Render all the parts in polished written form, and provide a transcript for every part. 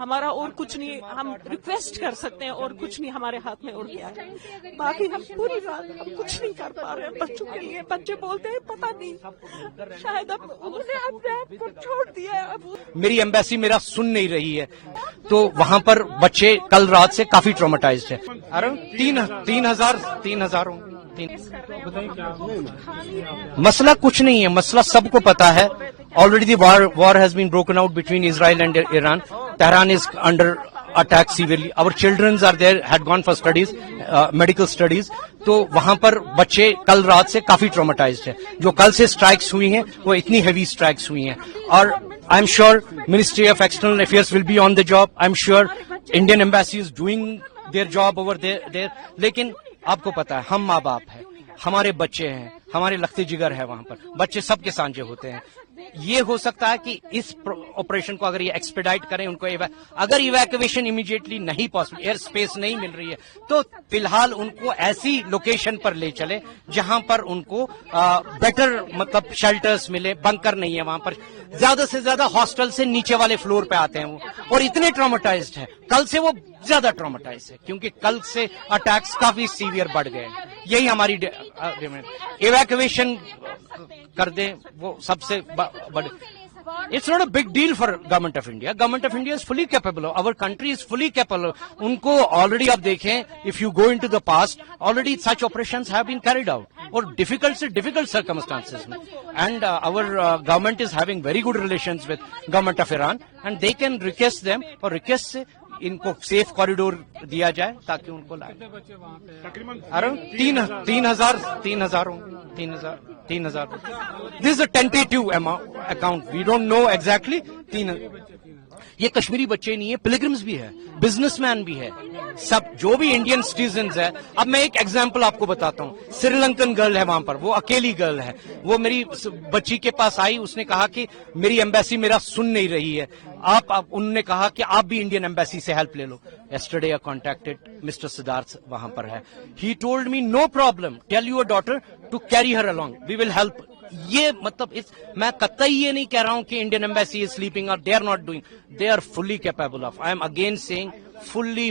ہمارا اور کچھ نہیں، ہم ریکویسٹ کر سکتے ہیں اور کچھ نہیں ہمارے ہاتھ میں اور کیا ہے. باقی ہم پوری رات ہم کچھ نہیں کر پا رہے ہیں بچوں کے لیے. بچے بولتے ہیں پتہ نہیں شاید اب انہوں نے اپنے آپ کو چھوڑ دیا ہے. اب میری ایمبیسی میرا سن نہیں رہی ہے، تو وہاں پر بچے کل رات سے کافی ٹرامیٹائزڈ ہیں. تین ہزار مسئلہ کچھ نہیں ہے، مسئلہ سب کو پتا ہے. Already the war has been broken out between Israel and Iran. Tehran is under attack severely. Our children are there, had gone for studies, medical studies. تو وہاں پر بچے کل رات سے کافی ٹرامیٹائزڈ ہیں. جو کل سے اسٹرائکس ہوئی ہیں وہ اتنی ہیوی اسٹرائکس ہوئی ہیں. اور I am sure ministry of external affairs will be on the job. I am sure Indian embassy is doing their job over there. لیکن آپ کو پتا ہے ہم ماں باپ ہیں، ہمارے بچے ہیں، ہمارے لخت جگر ہے وہاں پر. بچے سب کے سانجے ہوتے ہیں. یہ ہو سکتا ہے کہ اس آپریشن کو اگر یہ ایکسپیڈائٹ کریں، ان کو اگر ایویکویشن امیڈیٹلی نہیں پاسبل، ایئر سپیس نہیں مل رہی ہے، تو فی الحال ان کو ایسی لوکیشن پر لے چلے جہاں پر ان کو بیٹر مطلب شیلٹرز ملے. بنکر نہیں ہے وہاں پر. زیادہ سے زیادہ ہاسٹل سے نیچے والے فلور پہ آتے ہیں وہ، اور اتنے ٹرامیٹائزڈ ہیں. کل سے وہ زیادہ ٹرامیٹائز ہے کیونکہ کل سے اٹیکس کافی سیویئر بڑھ گئے ہیں. یہی ہماری ایویکویشن کر دیں، وہ سب سے بڑے. It's not a big deal for Government of India. Government of India is fully capable. Our country is fully capable. ان کو already آپ دیکھیں, if you go into the past, already such operations have been carried out. اور difficult سے difficult circumstances میں. And our government is having very good relations with Government of Iran. And they can request them, اور request سے ان کو safe corridor دیا جائے تاکہ ان کو لائے. تین ہزار. This is a tentative account. We don't know exactly. یہ کشمیری بچے نہیں ہیں, پلگرمز بھی ہے, بزنس مین بھی ہے, سب جو بھی انڈین سٹیزنز ہے. اب میں ایک ایگزامپل آپ کو بتاتا ہوں. سری لنکن گرل ہے وہاں پر, وہ اکیلی گرل ہے. وہ میری بچی کے پاس آئی, اس نے کہا کہ میری ایمبیسی میرا سن نہیں رہی ہے. انہوں نے کہا کہ آپ بھی انڈین ایمبیسی سے ہیلپ لے لو. Yesterday I contacted Mr. Siddharth, وہاں پر ہے. He told me no problem, tell your daughter to carry her along, we will help. یہ مطلب میں قطعی یہ نہیں کہہ رہا ہوں کہ انڈین ایمبیسی از سلیپنگ اور they are not doing. They are fully capable of. I am again seeing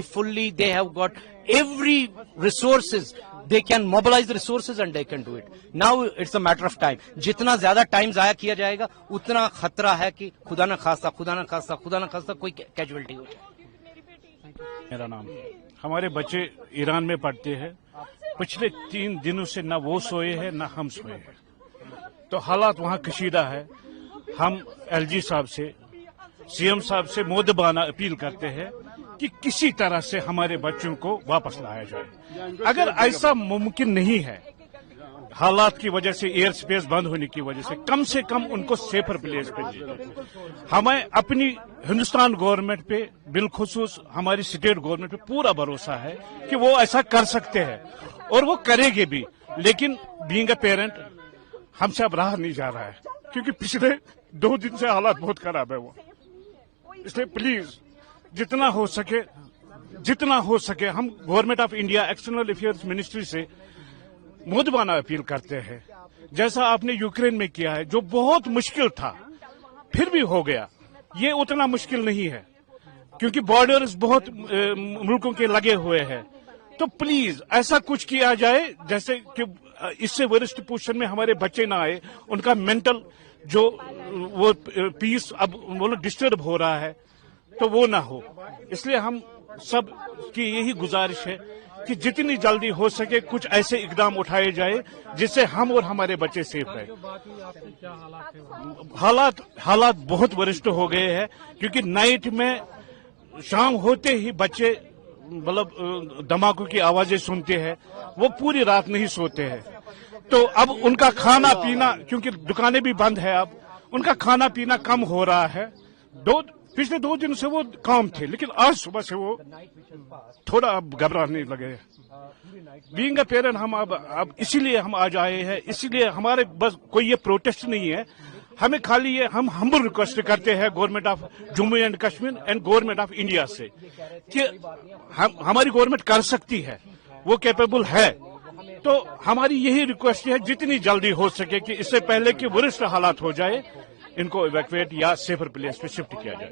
fully they have got every resources. They can mobilize the resources and they can do it. Now it's a matter of time. جتنا زیادہ time ضائع کیا جائے گا اتنا خطرہ ہے کہ خدا نہ خواستہ کوئی کیجویلٹی ہو جائے. میرا نام, ہمارے بچے ایران میں پڑھتے ہیں. پچھلے 3 دنوں سے نہ وہ سوئے ہیں نہ ہم سوئے ہیں. تو حالات وہاں کشیدہ ہے. ہم ایل جی صاحب سے, سی ایم صاحب سے مؤدبانہ اپیل کرتے ہیں کہ کسی طرح سے ہمارے بچوں کو واپس لایا جائے. اگر ایسا ممکن نہیں ہے, حالات کی وجہ سے, ایئر سپیس بند ہونے کی وجہ سے کم ان کو سیفر پلیس پہ دیجیے. ہمیں اپنی ہندوستان گورنمنٹ پہ, بالخصوص ہماری اسٹیٹ گورنمنٹ پہ پورا بھروسہ ہے کہ وہ ایسا کر سکتے ہیں اور وہ کریں گے بھی. لیکن بینگ اے پیرنٹ ہم سے اب رہا نہیں جا رہا ہے, کیونکہ پچھلے 2 دن سے حالات بہت خراب ہے وہ. اس لیے پلیز جتنا ہو سکے ہم government of India external affairs ministry سے مؤدبانہ اپیل کرتے ہیں. جیسا آپ نے یوکرین میں کیا ہے, جو بہت مشکل تھا پھر بھی ہو گیا. یہ اتنا مشکل نہیں ہے کیونکہ بارڈرز بہت ملکوں کے لگے ہوئے ہیں. تو پلیز ایسا کچھ کیا جائے جیسے کہ اس سے ورسٹ پوزیشن میں ہمارے بچے نہ آئے. ان کا مینٹل جو وہ پیس اب وہ ڈسٹرب ہو رہا ہے تو وہ نہ ہو. اس لیے ہم سب کی یہی گزارش ہے کہ جتنی جلدی ہو سکے کچھ ایسے اقدام اٹھائے جائے جس سے ہم اور ہمارے بچے سیف رہیں. حالات بہت ورسٹ ہو گئے ہیں کیونکہ نائٹ میں شام ہوتے ہی بچے مطلب دھماکوں کی آوازیں سنتے ہیں, وہ پوری رات نہیں سوتے ہیں. تو اب ان کا کھانا پینا, کیونکہ دکانیں بھی بند ہے, اب ان کا کھانا پینا کم ہو رہا ہے. پچھلے 2 دن سے وہ کام تھے, لیکن آج صبح سے وہ تھوڑا اب گھبرانے لگے. بینگ اے پیرنٹ ہم اب اسی لیے ہم آج آئے ہیں. اسی لیے ہمارے بس کوئی یہ پروٹیسٹ نہیں ہے, ہمیں خالی یہ ہم ہمبل ریکویسٹ کرتے ہیں government of Jammu and Kashmir and government of India سے کہ ہماری گورنمنٹ کر سکتی ہے, وہ کیپیبل ہے. تو ہماری یہی ریکویسٹ ہے جتنی جلدی ہو سکے کہ اس سے پہلے کہ ورسٹ حالات ہو جائے ان کو ایویکویٹ یا سیفر پلیس پہ شفٹ کیا جائے.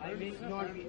I may not be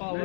power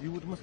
You would must